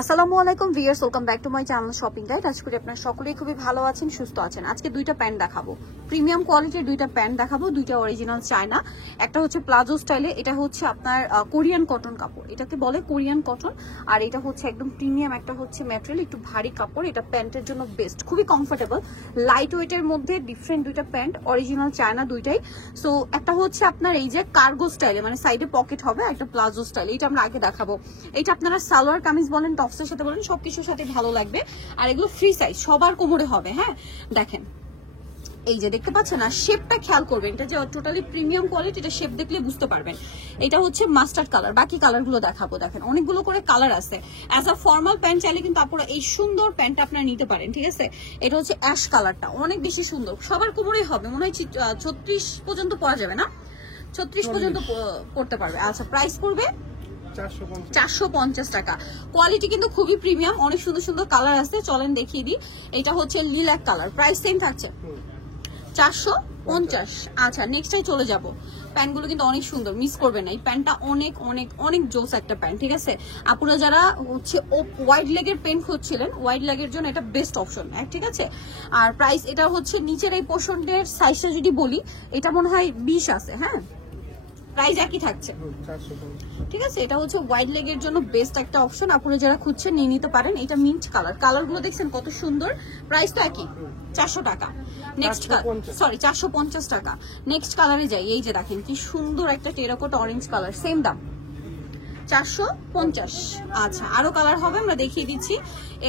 আসসালামু আলাইকুম viewers, welcome back to my channel shopping guide. আশা করি আপনারা সকলেই খুবই ভালো আছেন, সুস্থ আছেন। আজকে দুইটা প্যান্ট দেখাবো, প্রিমিয়াম কোয়ালিটির দুইটা প্যান্ট দেখাবো, দুইটা অরিজিনাল চায়না। একটা হচ্ছে প্লাজো স্টাইলে, এটা হচ্ছে আপনার কোরিয়ান কটন কাপড়, এটাকে বলে কোরিয়ান কটন। আর এটা হচ্ছে একদম প্রিমিয়াম, একটা হচ্ছে ম্যাটেরিয়াল, একটু ভারী কাপড়। এটা প্যান্টের জন্য বেস্ট, খুবই কমফোর্টেবল, লাইট ওয়েটের মধ্যে ডিফারেন্ট দুইটা প্যান্ট, অরিজিনাল চায়না দুইটাই। সো একটা হচ্ছে আপনার এই যে কার্গো স্টাইলে, মানে সাইডে পকেট হবে, একটা প্লাজো স্টাইল, এটা আমরা আগে দেখাবো। এটা আপনারা সালোয়ার কামিজ বলেন, টপসের সাথে বলেন, সবকিছুর সাথে ভালো লাগবে। আর এগুলো ফ্রি সাইজ, সবার কোমরে হবে। হ্যাঁ দেখেন, এই যে দেখতে পাচ্ছেন না, শেপটা খেয়াল করবেন, এটা যে টোটালি প্রিমিয়াম কোয়ালিটি, এটা শেপ দেখলে বুঝতে পারবেন। এটা হচ্ছে মাস্টার্ড কালার, বাকি কালারগুলো দেখাবো। দেখেন অনেকগুলো করে কালার আছে। অ্যাজ আ ফর্মাল প্যান্ট চাইলে কিন্তু আপনারা এই সুন্দর প্যান্টটা আপনারা নিতে পারেন, ঠিক আছে। এটা হচ্ছে অ্যাশ কালারটা, অনেক বেশি সুন্দর, সবার কোমরেই হবে। মনে হয় 36 পর্যন্ত পরা যাবে না, 36 পর্যন্ত পড়তে পারবে। আচ্ছা, প্রাইস পড়বে 450 টাকা। কোয়ালিটি কিন্তু খুবই প্রিমিয়াম, অনেক সুন্দর সুন্দর কালার আছে, চলেন দেখিয়ে দিই। এটা হচ্ছে লিলাক কালার, প্রাইস সেম থাকছে 450। আচ্ছা, নেক্সটটাই চলে যাব। প্যান্টগুলো কিন্তু অনেক সুন্দর, মিস করবেন না। এই প্যান্টটা অনেক অনেক অনেক জোস একটা প্যান্ট, ঠিক আছে। আপনারা যারা হচ্ছে ওয়াইড লেগের প্যান্ট খুঁজছিলেন, ওয়াইড লেগের জন্য এটা বেস্ট অপশন, ঠিক আছে। আর প্রাইস, এটা হচ্ছে নিচের এই পোর্শনের সাইজটা যদি বলি, এটা মনে হয় 20 আছে। হ্যাঁ, প্রাইস একই থাকছে, ঠিক আছে। এটা হচ্ছে ওয়াইড লেগের জন্য বেস্ট একটা অপশন, আপনারা যারা খুঁজছেন নিয়ে নিতে পারেন। এটা মিন্ট কালার, কালারগুলো দেখছেন কত সুন্দর। প্রাইস তো একই, 400 টাকা। নেক্সট, সরি 450 টাকা। নেক্সট কালারে যাই। এই যে দেখেন কি সুন্দর একটা টেরাকোটা অরেঞ্জ কালার, সেম দাম 450। আচ্ছা, আরো কালার হবে, আমরা দেখিয়ে দিচ্ছি।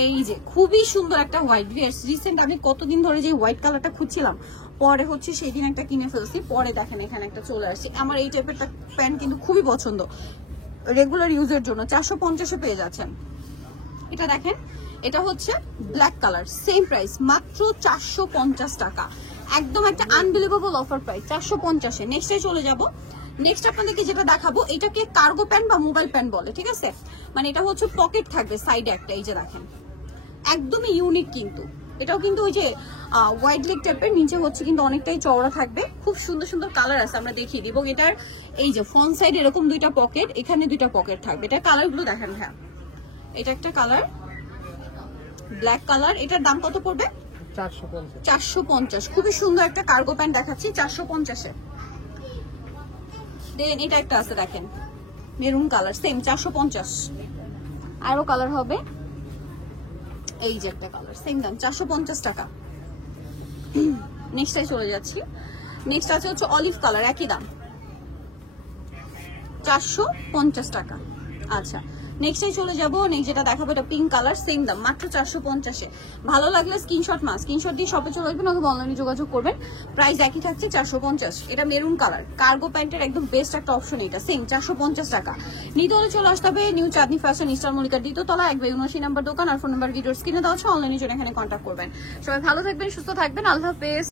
এই যে খুবই সুন্দর একটা হোয়াইট, রিসেন্ট আমি কতদিন ধরে যে হোয়াইট কালারটা খুঁজছিলাম, পরে হচ্ছে সেই দিন একটা কিনে ফেলছি, পরে দেখেন এখানে একটা চলে আসছে। আমার এই টাইপের প্যান্ট কিন্তু খুবই পছন্দ, রেগুলার ইউজের জন্য 450-এ পেয়ে যাচ্ছেন। এটা দেখেন, এটা হচ্ছে ব্ল্যাক কালার, সেম প্রাইস, মাত্র 450 টাকা। একদম একটা আনবিলিভেবল অফার প্রাইস, 450-এ। নেক্সটে চলে যাব। নেক্সট আপনাদেরকে যেটা দেখাবো, এটাকে কার্গো প্যান্ট বা মোবাইল প্যান্ট বলে, ঠিক আছে। মানে এটা হচ্ছে পকেট থাকবে সাইডে একটা, এই যে দেখেন, একদমই ইউনিক কিন্তু। এটাও কিন্তু ওই যে ওয়াইড লেগ টাইপের, নিচে হচ্ছে কিন্তু অনেকটাই চওড়া থাকবে। খুব সুন্দর সুন্দর কালার আছে, আমরা দেখিয়ে দিব। এটার এই যে ফ্রন্ট সাইড এরকম দুইটা পকেট, এখানে দুইটা পকেট থাকবে। এটা কালারগুলো দেখেন। হ্যাঁ, এটা একটা কালার, ব্ল্যাক কালার। এটার দাম কত পড়বে? 450। খুবই সুন্দর একটা কার্গো প্যান্ট দেখাচ্ছি 450-এ। দেন এটা একটা আছে দেখেন, মেরুন কালার, সেম 450। আরো কালার হবে, এই যে একটা কালার, সেম দাম 450 টাকা। নেক্সটে চলে যাচ্ছি। নেক্সট আছে হচ্ছে অলিভ কালার, একই দাম 450 টাকা। আচ্ছা, নেক্সটে চলে যাবো। নেক্সট যেটা দেখাবো, এটা পিঙ্ক কালার, সেম দাম মাত্র 450-এ। ভালো লাগলে স্ক্রিনশট দিয়ে শপে চলে আসবেন অথবা অনলাইনে যোগাযোগ করবেন। প্রাইস একই থাকছে 450। এটা মেরুন কালার, কার্গো প্যান্টের একদম বেস্ট একটা অপশন, এটা সেম 450 টাকা। নিতে হলে চলে আসতে হবে নিউ চাঁদনি ফ্যাশন, ইস্টার মল্লিকার দ্বিতীয়তলা, 179 নাম্বার দোকান। আর ফোন নাম্বার ভিডিওর স্ক্রিনে দেওয়া আছে, অনলাইনে জন্য এখানে কন্ট্যাক্ট করবেন। সবাই ভালো থাকবেন, সুস্থ থাকবেন, আল্লাহ হাফেজ।